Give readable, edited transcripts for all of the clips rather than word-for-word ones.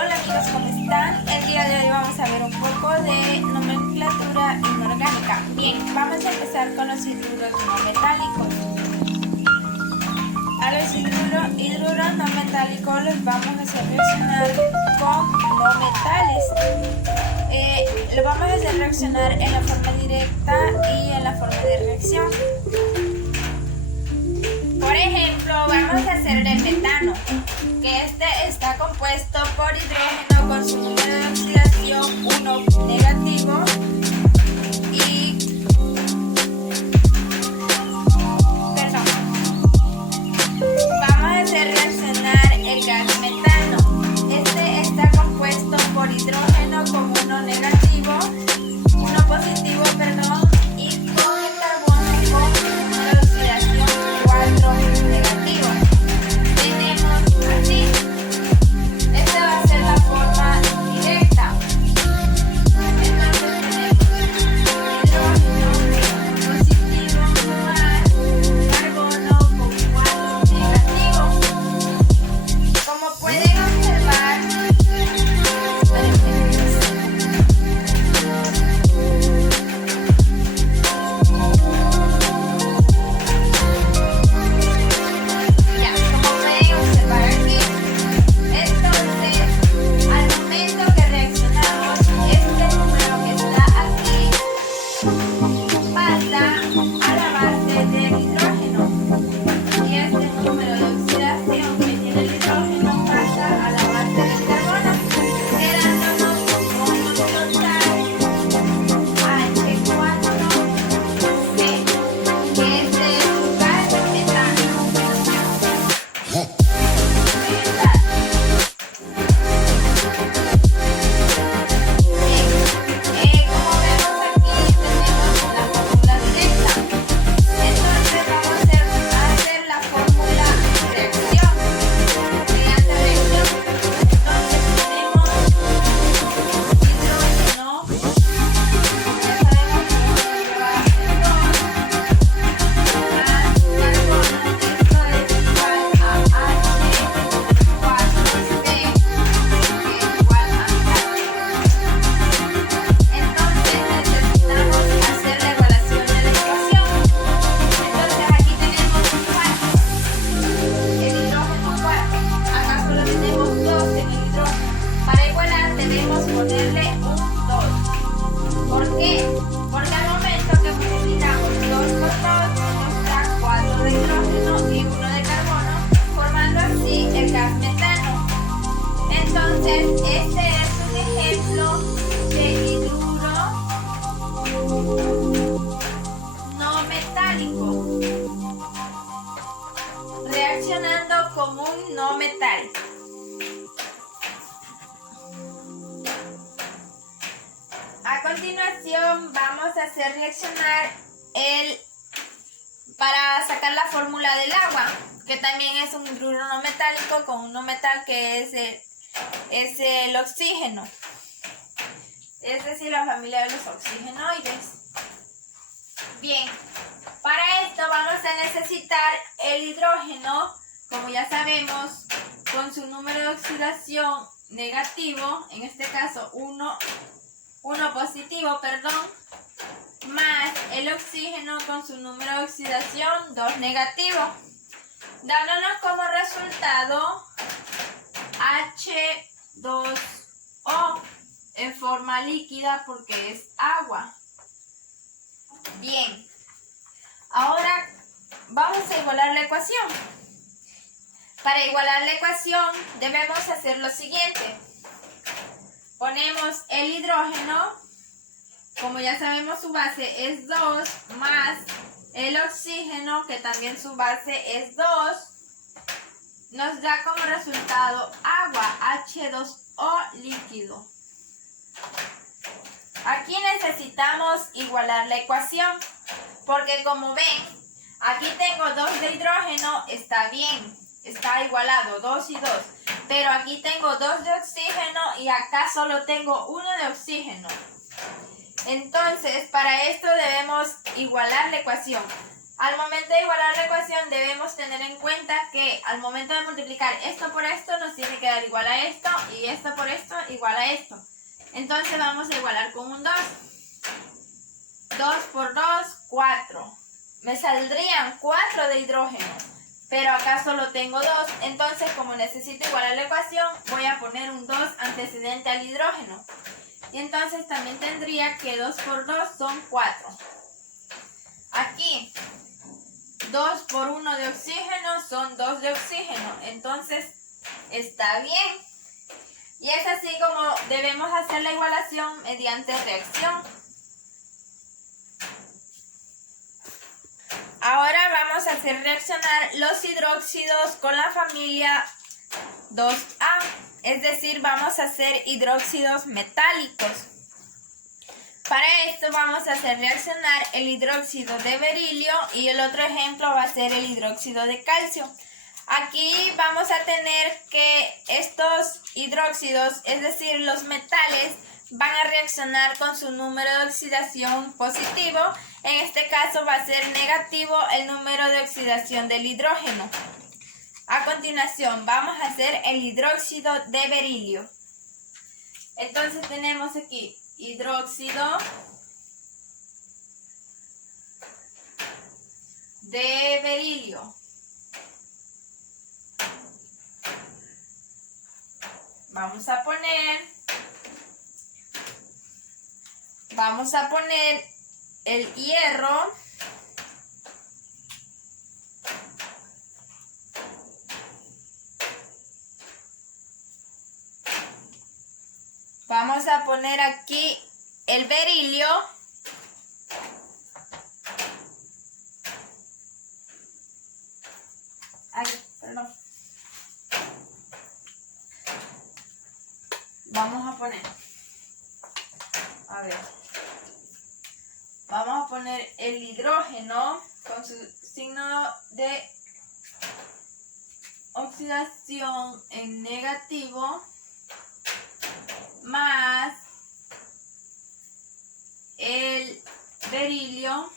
Hola amigos, ¿cómo están? El día de hoy vamos a ver un poco de nomenclatura inorgánica. Bien, vamos a empezar con los hidruros no metálicos. A los hidruros no metálicos los vamos a hacer reaccionar con no metales. Lo vamos a hacer reaccionar en la forma directa y en la forma de reacción. Por ejemplo, vamos a hacer el metano, que este está compuesto por hidrógeno con su número de oxidación 1 negativo y vamos a hacer reaccionar el gas metano. Este está compuesto por hidrógeno con 1 negativo, 1 positivo, y con el carbono con número de oxidación 4 negativo. Tenemos así. Esta va a ser la forma directa. Entonces tenemos hidrógeno positivo más carbono con 4 negativo. Como pueden observar, este es un ejemplo de hidruro no metálico reaccionando con un no metal. A continuación vamos a hacer reaccionar para sacar la fórmula del agua, que también es un hidruro no metálico con un no metal que es el oxígeno, es decir, la familia de los oxigenoides. Bien, para esto vamos a necesitar el hidrógeno, como ya sabemos, con su número de oxidación negativo, en este caso 1 positivo, más el oxígeno con su número de oxidación 2 negativo, dándonos como resultado H2O en forma líquida porque es agua. Bien, ahora vamos a igualar la ecuación. Para igualar la ecuación debemos hacer lo siguiente. Ponemos el hidrógeno, como ya sabemos su base es 2, más el oxígeno, que también su base es 2, nos da como resultado agua, H2O líquido. Aquí necesitamos igualar la ecuación, porque como ven, aquí tengo 2 de hidrógeno, está bien, está igualado, 2 y 2. Pero aquí tengo 2 de oxígeno y acá solo tengo 1 de oxígeno. Entonces, para esto debemos igualar la ecuación. Al momento de igualar la ecuación debemos tener en cuenta que al momento de multiplicar esto por esto nos tiene que dar igual a esto y esto por esto igual a esto. Entonces vamos a igualar con un 2. 2 por 2, 4. Me saldrían 4 de hidrógeno, pero acá solo tengo 2. Entonces, como necesito igualar la ecuación, voy a poner un 2 antecedente al hidrógeno. Y entonces también tendría que 2 por 2 son 4. Aquí, 2 por 1 de oxígeno son 2 de oxígeno. Entonces, está bien. Y es así como debemos hacer la igualación mediante reacción. Ahora vamos a hacer reaccionar los hidróxidos con la familia 2A. Es decir, vamos a hacer hidróxidos metálicos. Para esto vamos a hacer reaccionar el hidróxido de berilio y el otro ejemplo va a ser el hidróxido de calcio. Aquí vamos a tener que estos hidróxidos, es decir, los metales, van a reaccionar con su número de oxidación positivo. En este caso va a ser negativo el número de oxidación del hidrógeno. A continuación vamos a hacer el hidróxido de berilio. Entonces tenemos aquí hidróxido de berilio. Vamos a poner el hierro. Vamos a poner aquí el berilio. Ay, perdón. Vamos a poner. A ver. Vamos a poner el hidrógeno con su signo de oxidación en negativo más el berilio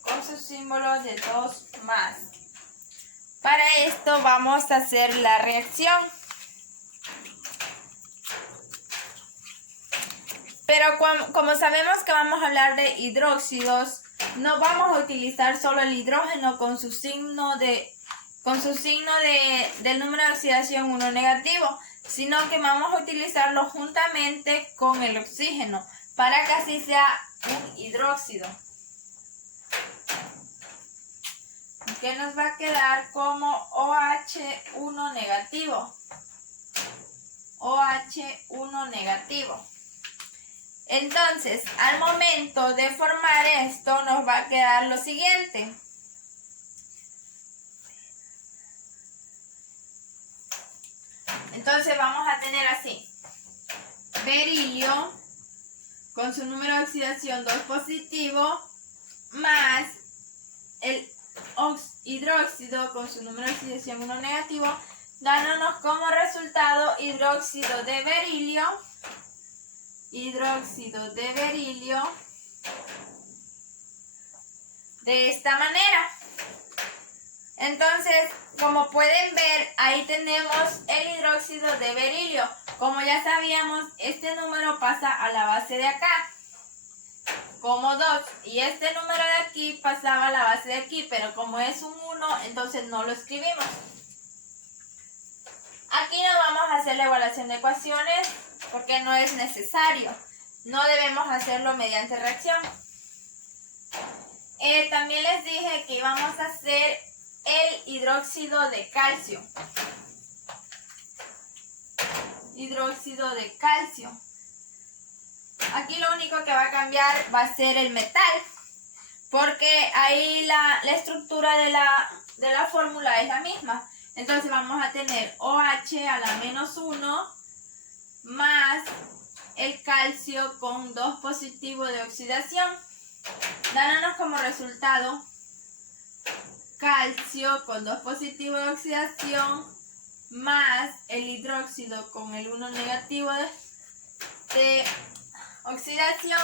con su símbolo de 2 más. Para esto vamos a hacer la reacción. Pero como sabemos que vamos a hablar de hidróxidos, no vamos a utilizar solo el hidrógeno con su signo del número de oxidación 1 negativo, sino que vamos a utilizarlo juntamente con el oxígeno para que así sea un hidróxido, que nos va a quedar como OH1 negativo. OH1 negativo. Entonces, al momento de formar esto, nos va a quedar lo siguiente. Entonces, vamos a tener así. Berilio con su número de oxidación 2 positivo más el hidróxido con su número de oxidación 1 negativo, dándonos como resultado hidróxido de berilio de esta manera. Entonces, como pueden ver, ahí tenemos el hidróxido de berilio. Como ya sabíamos, este número pasa a la base de acá como 2 y este número de aquí pasaba a la base de aquí, pero como es un 1, entonces no lo escribimos. Aquí no vamos a hacer la evaluación de ecuaciones porque no es necesario. No debemos hacerlo mediante reacción. También les dije que íbamos a hacer el hidróxido de calcio. Hidróxido de calcio. Aquí lo único que va a cambiar va a ser el metal, porque ahí la estructura de la fórmula es la misma. Entonces vamos a tener OH a la menos 1 más el calcio con 2 positivo de oxidación, dándonos como resultado calcio con 2 positivo de oxidación más el hidróxido con el 1 negativo de oxidación,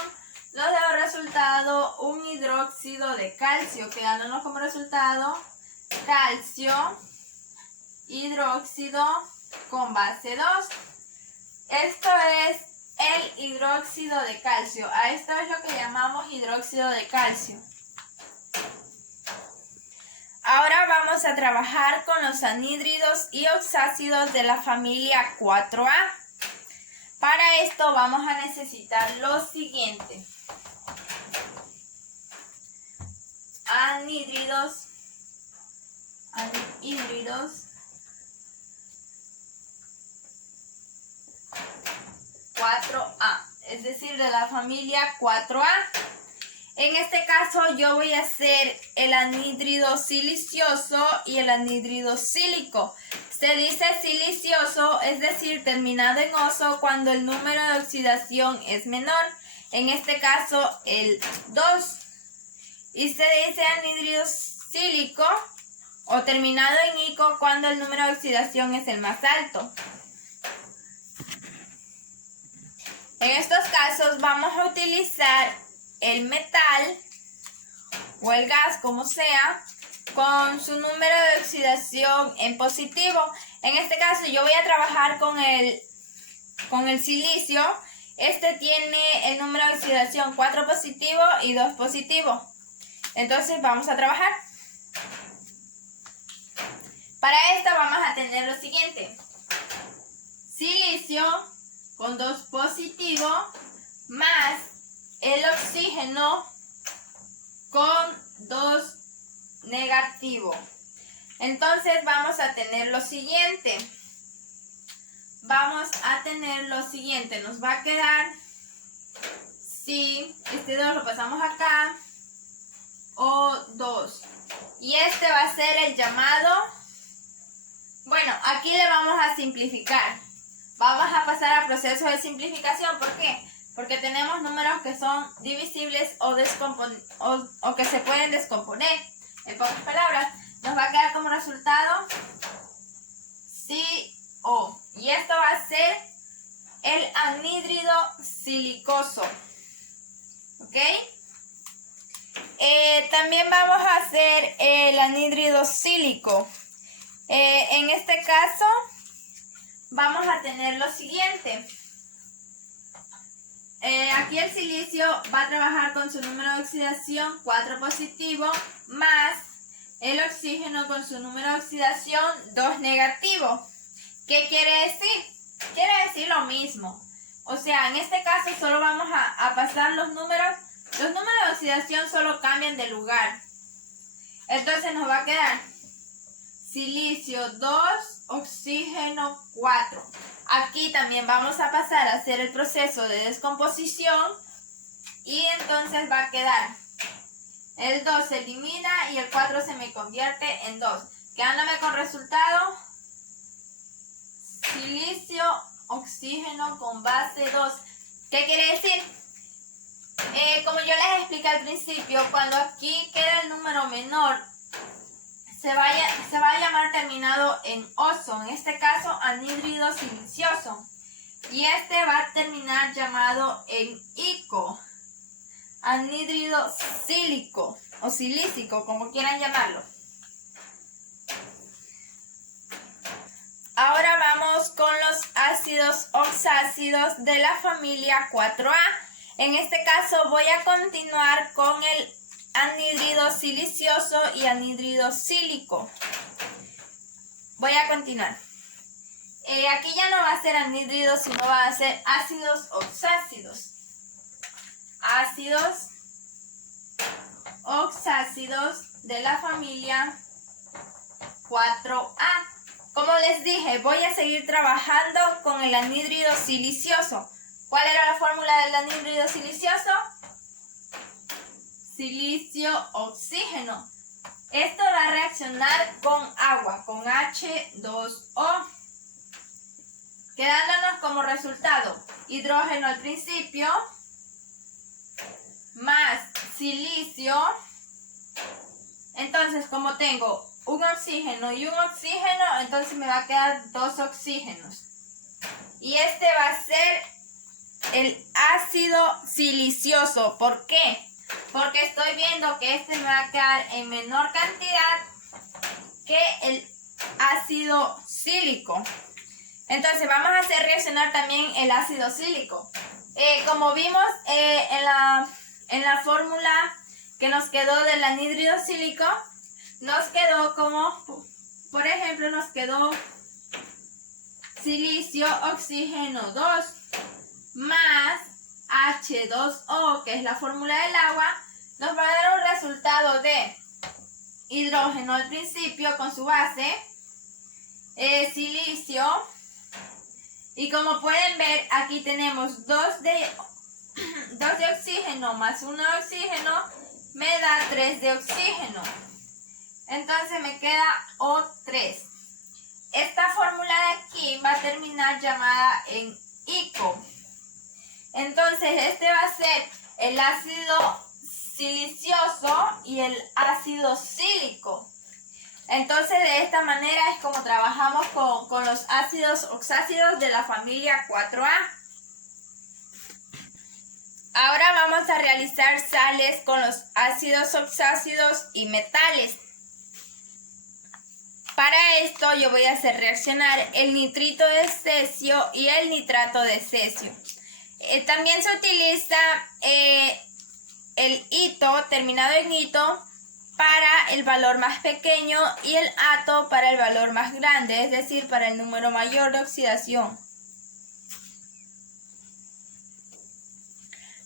nos da resultado un hidróxido de calcio, quedándonos como resultado calcio, hidróxido con base 2. Esto es el hidróxido de calcio. A esto es lo que llamamos hidróxido de calcio. Ahora vamos a trabajar con los anhídridos y oxácidos de la familia 4A. Para esto vamos a necesitar lo siguiente. Anhídridos 4A, es decir, de la familia 4A. En este caso yo voy a hacer el anhídrido silicioso y el anhídrido sílico. Se dice silicioso, es decir, terminado en oso, cuando el número de oxidación es menor. En este caso el 2. Y se dice anhídrido sílico o terminado en ico cuando el número de oxidación es el más alto. En estos casos vamos a utilizar el metal o el gas, como sea, con su número de oxidación en positivo. En este caso yo voy a trabajar con el silicio. Este tiene el número de oxidación 4 positivo y 2 positivo. Entonces vamos a trabajar. Para esto vamos a tener lo siguiente. Silicio con 2 positivo más el oxígeno con 2 negativo. Entonces vamos a tener lo siguiente. Nos va a quedar, si este 2 lo pasamos acá, O2. Y este va a ser el llamado, bueno, aquí le vamos a simplificar. Vamos a pasar al proceso de simplificación. ¿Por qué? Porque tenemos números que son divisibles o que se pueden descomponer. En pocas palabras, nos va a quedar como resultado CO. Y esto va a ser el anhídrido silicoso. ¿Ok? También vamos a hacer el anhídrido sílico. En este caso vamos a tener lo siguiente. Aquí el silicio va a trabajar con su número de oxidación 4 positivo más el oxígeno con su número de oxidación 2 negativo. ¿Qué quiere decir? Quiere decir lo mismo. O sea, en este caso solo vamos a pasar los números. Los números de oxidación solo cambian de lugar. Entonces nos va a quedar silicio 2, oxígeno 4. Aquí también vamos a pasar a hacer el proceso de descomposición. Y entonces va a quedar el 2 se elimina y el 4 se me convierte en 2. Quedándome con resultado silicio, oxígeno con base 2. ¿Qué quiere decir? Como yo les expliqué al principio, cuando aquí queda el número menor, se va a llamar terminado en oso, en este caso anhídrido silicioso. Y este va a terminar llamado en ico, anhídrido sílico o silícico, como quieran llamarlo. Ahora vamos con los ácidos oxácidos de la familia 4A. En este caso voy a continuar con el anhídrido silicioso y anhídrido sílico. Voy a continuar. Aquí ya no va a ser anhídrido, sino va a ser ácidos oxácidos. Ácidos oxácidos de la familia 4A. Como les dije, voy a seguir trabajando con el anhídrido silicioso. ¿Cuál era la fórmula del anhídrido silicioso? Silicio, oxígeno. Esto va a reaccionar con agua, con H2O. Quedándonos como resultado hidrógeno al principio, más silicio. Entonces, como tengo un oxígeno y un oxígeno, entonces me va a quedar 2 oxígenos. Y este va a ser el ácido silicioso. ¿Por qué? Porque estoy viendo que este me va a quedar en menor cantidad que el ácido sílico. Entonces vamos a hacer reaccionar también el ácido sílico. Como vimos en la fórmula que nos quedó del anhídrido sílico, nos quedó como, por ejemplo, nos quedó silicio, oxígeno 2 más H2O, que es la fórmula del agua, nos va a dar un resultado de hidrógeno al principio con su base, silicio, y como pueden ver aquí tenemos 2 de oxígeno más 1 de oxígeno, me da 3 de oxígeno. Entonces me queda O3. Esta fórmula de aquí va a terminar llamada en ICO. Entonces este va a ser el ácido silicioso y el ácido sílico. Entonces de esta manera es como trabajamos con los ácidos oxácidos de la familia 4A. Ahora vamos a realizar sales con los ácidos oxácidos y metales. Para esto yo voy a hacer reaccionar el nitrito de cesio y el nitrato de cesio. También se utiliza el ito terminado en ito para el valor más pequeño y el ato para el valor más grande, es decir, para el número mayor de oxidación.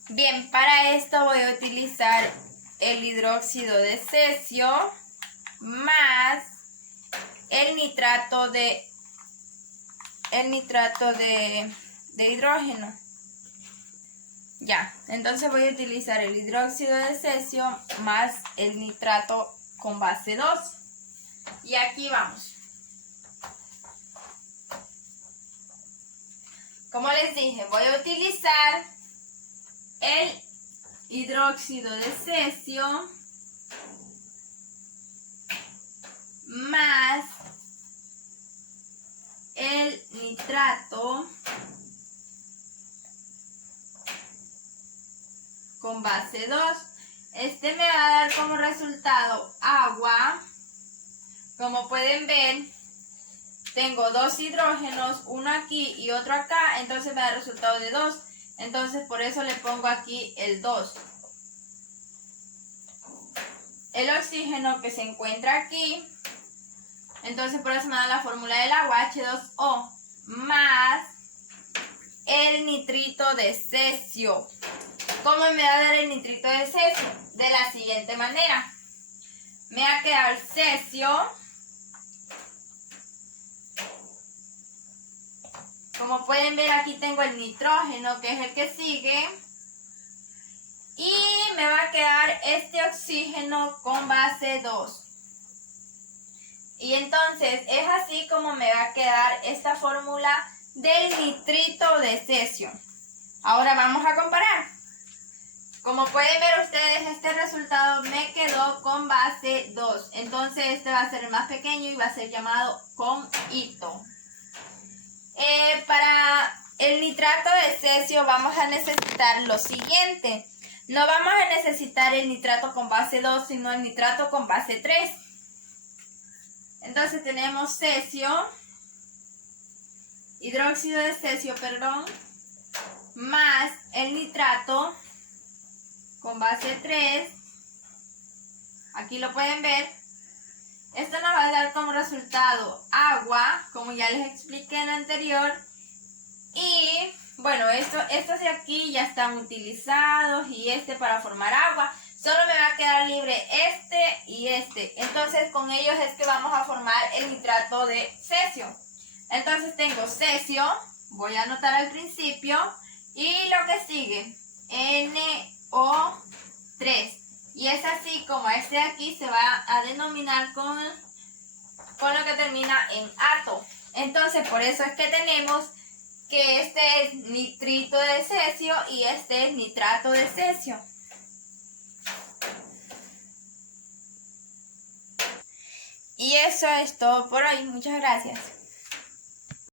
Bien, para esto voy a utilizar el hidróxido de cesio más el nitrato de hidrógeno. Ya, entonces voy a utilizar el hidróxido de cesio más el nitrato con base 2. Y aquí vamos. Como les dije, voy a utilizar el hidróxido de cesio más el nitrato con base 2. Este me va a dar como resultado agua. Como pueden ver, tengo 2 hidrógenos, uno aquí y otro acá, entonces me da el resultado de 2. Entonces por eso le pongo aquí el 2. El oxígeno que se encuentra aquí, entonces por eso me da la fórmula del agua, H2O, más el nitrito de cesio. ¿Cómo me va a dar el nitrito de cesio? De la siguiente manera. Me va a quedar cesio. Como pueden ver, aquí tengo el nitrógeno, que es el que sigue. Y me va a quedar este oxígeno con base 2. Y entonces es así como me va a quedar esta fórmula del nitrito de cesio. Ahora vamos a comparar. Como pueden ver ustedes, este resultado me quedó con base 2. Entonces este va a ser el más pequeño y va a ser llamado con ito. Para el nitrato de cesio vamos a necesitar lo siguiente. No vamos a necesitar el nitrato con base 2, sino el nitrato con base 3. Entonces tenemos cesio, hidróxido de cesio, más el nitrato con base 3. Aquí lo pueden ver. Esto nos va a dar como resultado agua, como ya les expliqué en el anterior. Y bueno, estos de aquí ya están utilizados y este para formar agua. Solo me va a quedar libre este y este. Entonces con ellos es que vamos a formar el nitrato de cesio. Entonces tengo cesio, voy a anotar al principio. Y lo que sigue, NO3. Y es así como este de aquí se va a denominar con lo que termina en ato. Entonces por eso es que tenemos que este es nitrito de cesio y este es nitrato de cesio. Y eso es todo por hoy. Muchas gracias.